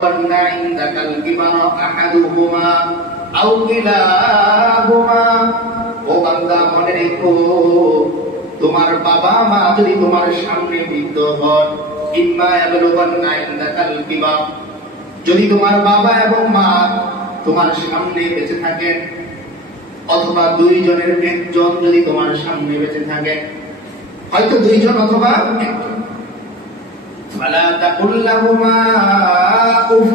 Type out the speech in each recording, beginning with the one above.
عندك الكبر أحدهما أو كلاهما ও বান্দা মনে রেখো তোমার বাবা মা যদি তোমার সামনে বৃদ্ধ হন ইম্মা ইয়াবলুগান্না ইনদাকাল কিবার যদি তোমার বাবা এবং মা তোমার সামনে বেঁচে থাকেন অথবা দুইজনের একজন যদি তোমার সামনে বেঁচে থাকেন হয়তো দুইজন অথবা একজন ফালা তাকুল লাহুমা উফ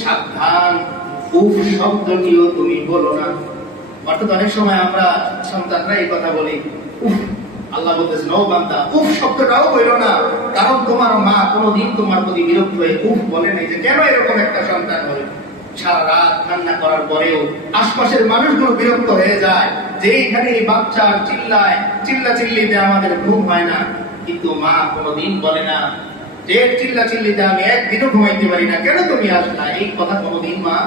সাবধান উফ শব্দটিও তুমি বলো না। অর্থাৎ অনেক সময় আমরা সন্তানরা এই কথা বলি উফ, আল্লাহ বলতেছেন ও বান্দা উফ শব্দটাও বলো না, কারণ তোমার মা কোনোদিন তোমার প্রতি বিরক্ত হয়ে উফ বলে নাই যে কেন এরকম একটা সন্তান হলো। সারা রাত কান্না করার পরেও আশপাশের মানুষগুলো বিরক্ত হয়ে যায় যে এইখানে এই বাচ্চা চিল্লাচিল্লিতে আমাদের ঘুম হয় না, কিন্তু মা কোনোদিন বলে না যে চিল্লাচিল্লিতে আমি একদিনও ঘুমাইতে পারি না, কেন তুমি আসলা, এই কথা কোনোদিন মা।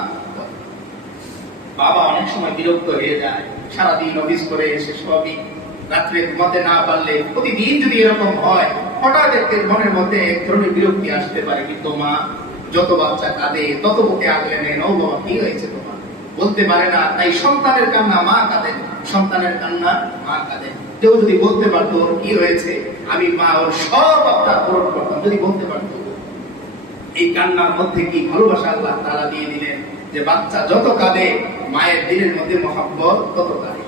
বাবা অনেক সময় বিরক্ত হয়ে যায়, সারাদিন অফিস করে এসে সবই রাত্রে ঘুমাতে না পারলে প্রতিদিন যদি এরকম হয় হঠাৎ একদিন মনের মধ্যে এক ধরনের বিরক্তি আসতে পারে, কিন্তু মা যত বাচ্চা কাঁদে তত বুকে আগলে নেন, ও বাবা কি হয়েছে তোমার, বলতে পারে না। তাই সন্তানের কান্না মা কাঁদে, সন্তানের কান্না মা কাঁদে। কেউ যদি বলতে পারতো ওর কি হয়েছে, আমি মা ওর সব আপনার পূরণ করতাম, যদি বলতে পারতো। এই কান্নার মধ্যে কি ভালোবাসা আল্লাহ তাআলা দিয়ে দিলেন যে বাচ্চা যত কাঁদে মায়ের দিলের মধ্যে মহব্বত তত কাঁদে।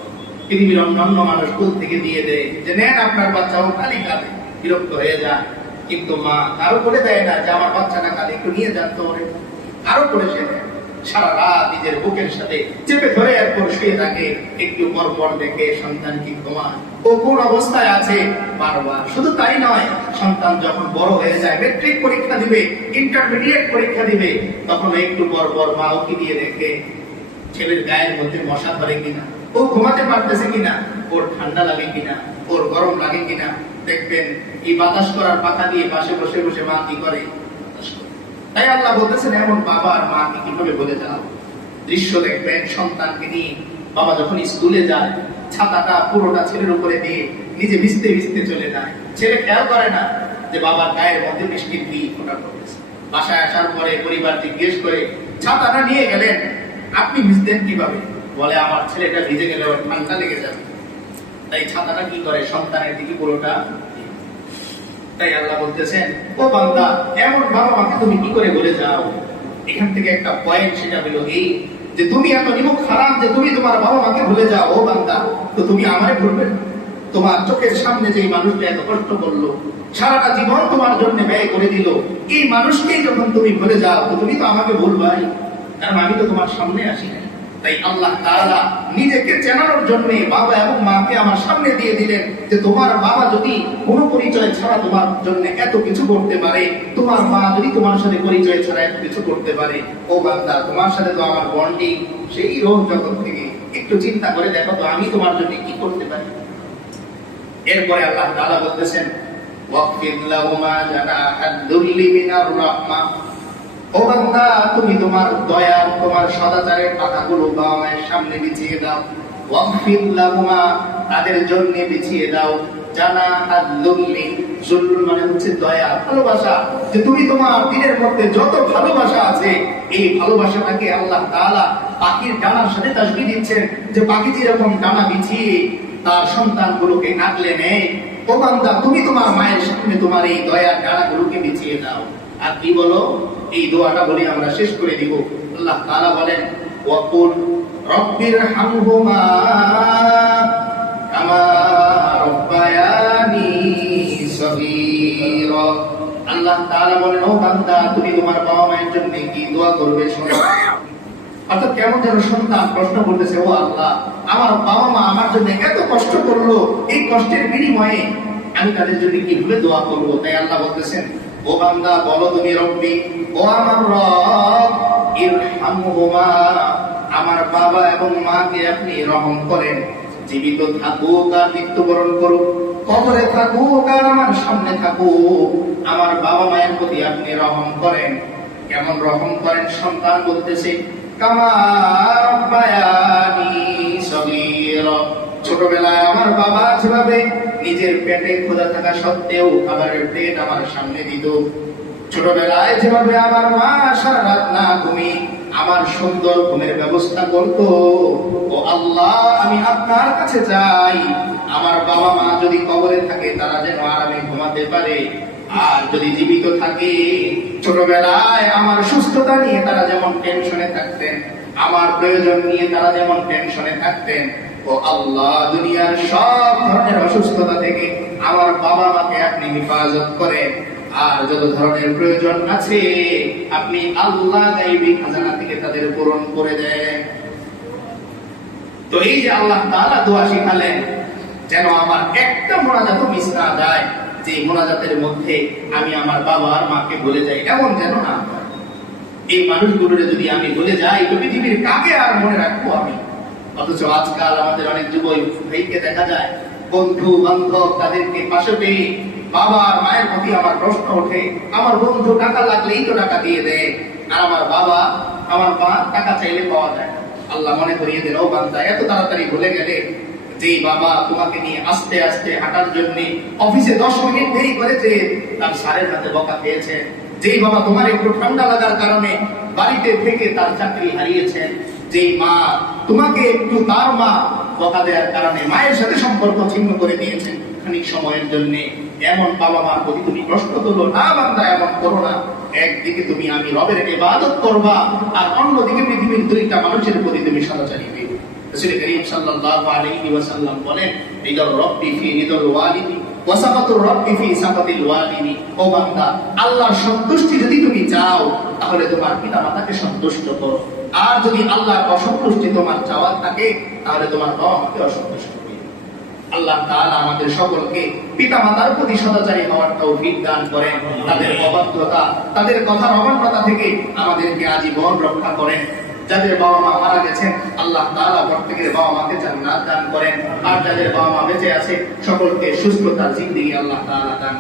পৃথিবীর অন্যান্য মানুষ কুল থেকে দিয়ে দেয় যে নেন আপনার বাচ্চা, ও খালি কাঁদে, বিরক্ত হয়ে যায়, কিন্তু মা কারো করে দেয় না যে আমার বাচ্চাটা কাঁদে, একটু নিয়ে যান তো ওরে, কারো করে সে দেয়। সারা রাত নিজের বুকের সাথে চেপে ধরে এরপর শুয়ে থাকে, একটু পর পর দেখে সন্তান কি ঘুমায়, ও কোন অবস্থায় আছে বারবার। শুধু তাই নয়, সন্তান যখন বড় হয়ে যায়, মেট্রিক পরীক্ষা দিবে, ইন্টারমিডিয়েট পরীক্ষা দিবে, তখন একটু পর পর মা ওকে দিয়ে দেখে ছেলের গায়ের মধ্যে মশা ধরে কিনা, ও ঘুমাতে পারতেছে কিনা, ওর ঠান্ডা লাগে কিনা, ওর গরম লাগে কিনা। দেখবেন এই বাতাস করার পাখা দিয়ে পাশে বসে বসে মা কি করে। তাই আল্লাহ বলতেছেন এমন বাবা আর মাকে কিভাবে বলে যাও। দৃশ্য দেখবেন সন্তানকে নিয়ে বাবা যখন স্কুলে যায় ছাতাটা পুরোটা ছেলের উপরে দিয়ে নিজে ভিজতে ভিজতে চলে যায়, ছেলে খেয়াল করে না যে বাবার গায়ের মধ্যে বৃষ্টির কি ফোঁটা পড়তেছে। বাসায় আসার পরে পরিবার জিজ্ঞেস করে ছাতাটা নিয়ে গেলেন, আপনি ভিজতেন কিভাবে, বলে আমার ছেলেটা ভিজে গেলে ওর ঠান্ডা লেগে যাবে। তাই ছাতাটা কি করে সন্তানের দিকে পুরোটা। তাই আল্লাহ বলতেছেন ও বান্দা এমন বাবা মাকে তুমি কি করে বলে যাও। এখান থেকে একটা পয়েন্ট, সেটা হলো এই যে তুমি এত নিমুখ খারাপ যে তুমি তোমার বাবা মাকে ভুলে যাও। ও বান্দা, তো তুমি আমারে ভুলবে? তোমার চোখের সামনে যে মানুষটা এত কষ্ট করলো, সারাটা জীবন তোমার জন্য ব্যয় করে দিল, এই মানুষকেই যখন তুমি ভুলে যাও তো তুমি তো আমাকে ভুলবাই, কারণ আমি তো তোমার সামনে আসি নাই। তাই আল্লাহ তাআলা নিজেকে চেনানোর জন্য বাবা এবং মাকে আমার সামনে দিয়ে দিলেন যে তোমার বাবা যদি কোনো পরিচয় ছাড়া তোমার জন্য এত কিছু করতে পারে, তোমার মা যদি তোমার সাথে পরিচয় ছাড়া এত কিছু করতে পারে, ও বান্দা তোমার সাথে তো আমার বন্ডিং সেই রোগ জগৎ থেকে। একটু চিন্তা করে দেখো তো আমি তোমার জন্য কি করতে পারি। এরপরে আল্লাহ তাআলা বলতেছেন ওয়াকফিদ লাহুমা জানাহাদ দুল্লি মিনার রাহমা, ও বান্দা তুমি তোমার দয়া তোমার সদাচারের পাতাগুলো বাবা মায়ের সামনে বিছিয়ে দাও। ওয়াকফিদ লাহুমা তাদের জন্য বিছিয়ে দাও জানাহাদ দুল্লি, যুল মানে হচ্ছে দয়া ভালোবাসা, যে তুমি তোমার দিনের মধ্যে যত ভালোবাসা আছে এই ভালোবাসাটাকে আল্লাহ তাআলা পাখির ডানার সাথে তাসবিহ দিচ্ছেন যে পাখি যেরকম ডানা বিছিয়ে তার সন্তানগুলোকে আগলে নেয়, ও বান্দা তুমি তোমার মায়ের সামনে তোমার এই দয়ার ডানাগুলোকে বিছিয়ে দাও। আর কি বলো, এই দোয়াটা বলে আমরা শেষ করে দিব। আল্লাহ তাআলা বলেন ওয়াকুল রব্বিরহামহুমা কামা রাব্বায়ানি সগীরা। আল্লাহ তাআলা বলেন ও বান্দা তুমি তোমার বাবা মায়ের জন্য কি দোয়া করবে শোনো। অর্থাৎ কেমন যেন সন্তান প্রশ্ন করতেছে, ও আল্লাহ আমার বাবা মা আমার জন্য এত কষ্ট করলো, এই কষ্টের বিনিময়ে আমি তাদের জন্য কিভাবে দোয়া করবো। তাই আল্লাহ বলতেছেন ও বান্দা বলো তুমি রব্বি, ও আমার রব ইরহামহুমা, আমার বাবা এবং মাকে আপনি রহম করেন, জীবিত থাকুক আর মৃত্যুবরণ করুক, কবরে থাকুক আর আমার সামনে থাকুক, আমার বাবা মায়ের প্রতি আপনি রহম করেন। কেমন রহম করেন? সন্তান বলতেছে কামা রাব্বায়ানি সগীরা, ছোটবেলায় আমার বাবা যেভাবে নিজের পেটে ক্ষুধা থাকা সত্ত্বেও খাবারের প্লেট আমার সামনে দিত, ছোটবেলায় যেভাবে আমার মা সারা রাত না ঘুমিয়ে আমার সুন্দর ঘুমের ব্যবস্থা করতো, ও আল্লাহ আমি আপনার কাছে চাই আমার বাবা মা যদি কবরে থাকে তারা যেন আরামে ঘুমাতে পারে, আর যদি জীবিত থাকে ছোটবেলায় আমার সুস্থতা নিয়ে তারা যেমন টেনশনে থাকতেন, আমার প্রয়োজন নিয়ে তারা যেমন টেনশনে থাকতেন, ও আল্লাহ দুনিয়ার সব ধরনের অসুস্থতা থেকে আমার বাবা মাকে আপনি হেফাজত করেন। আর যত ধরনের প্রয়োজন আছে আপনি আল্লাহ গায়বী খাজানা থেকে তাদের পূরণ করে দেন। তো এই যে আল্লাহ তাআলা দোয়া শিখালেন, যেন আমার একটা মোনাজাতও মিস না যায়, যে মোনাজাতের মধ্যে আমি আমার বাবা আর মাকে ভুলে যাই, এমন যেন না হয়। এই মানুষগুলোরে যদি আমি ভুলে যাই তো পৃথিবীর কাকে আর মনে রাখবো আমি? অথচ আজকাল আমাদের অনেক যুবক ভাইকে দেখা যায় বন্ধু বান্ধব তাদেরকে পাশে পেয়ে বাবা আর মায়ের প্রতি আমার প্রশ্ন ওঠে, আমার বন্ধু টাকা লাগলেই তো টাকা দিয়ে দেয়, আর আমার বাবা আমার মা টাকা চাইলে পাওয়া যায় না। আল্লাহ মনে করিয়ে দেন, ও বান্দা এত তাড়াতাড়ি ভুলে গেলে যে বাবা তোমাকে নিয়ে আস্তে আস্তে হাঁটার জন্য অফিসে 10 মিনিট দেরি করেছে তার স্যারের হাতে বকা খেয়েছে, যেই বাবা তোমার একটু ঠান্ডা লাগার কারণে বাড়িতে থেকে তার চাকরি হারিয়েছেন, যেই মা তোমাকে একটু তার মা বকা দেওয়ার কারণে মায়ের সাথে সম্পর্ক ছিন্ন করে দিয়েছেন খানিক সময়ের জন্য, এমন বাবা মার প্রতি তুমি প্রশ্ন তোলো না বান্দা, এমন করো না। একদিকে তুমি আমি রবের ইবাদত করবা, আর অন্যদিকে পৃথিবীর দুইটা মানুষের প্রতি তুমি সদাচারী হবে। রাসূল করিম সাল্লাল্লাহু আলাইহি ওয়াসাল্লাম বলেন, ইদার রাব্বি ফি রিদাল ওয়ালিদি ওয়া সাকাতুর রাব্বি ফি সাকাতিল ওয়ালিদি। ও বান্দা, আল্লাহর সন্তুষ্টি যদি তুমি চাও তাহলে তোমার পিতামাতাকে সন্তুষ্ট করো, আর যদি আল্লাহর অসন্তুষ্টি তোমার চাওয়ার থাকে তাহলে তোমার বাবা মাকে অসন্তুষ্ট করো। আল্লাহ তাআলা আমাদের সকলকে পিতামাতার প্রতি সদাচারী হওয়ার তৌফিক দান করেন, তাদের অবাধ্যতা তাদের কথার অমান্যতা থেকে আমাদেরকে আজীবন রক্ষা করেন। যাদের বাবা মা মারা গেছেন আল্লাহ তাআলা প্রত্যেকের বাবা মাকে জান্নাত দান করেন, আর যাদের বাবা মা বেঁচে আছে সকলকে সুস্থতার জিন্দেগি আল্লাহ তাআলা দান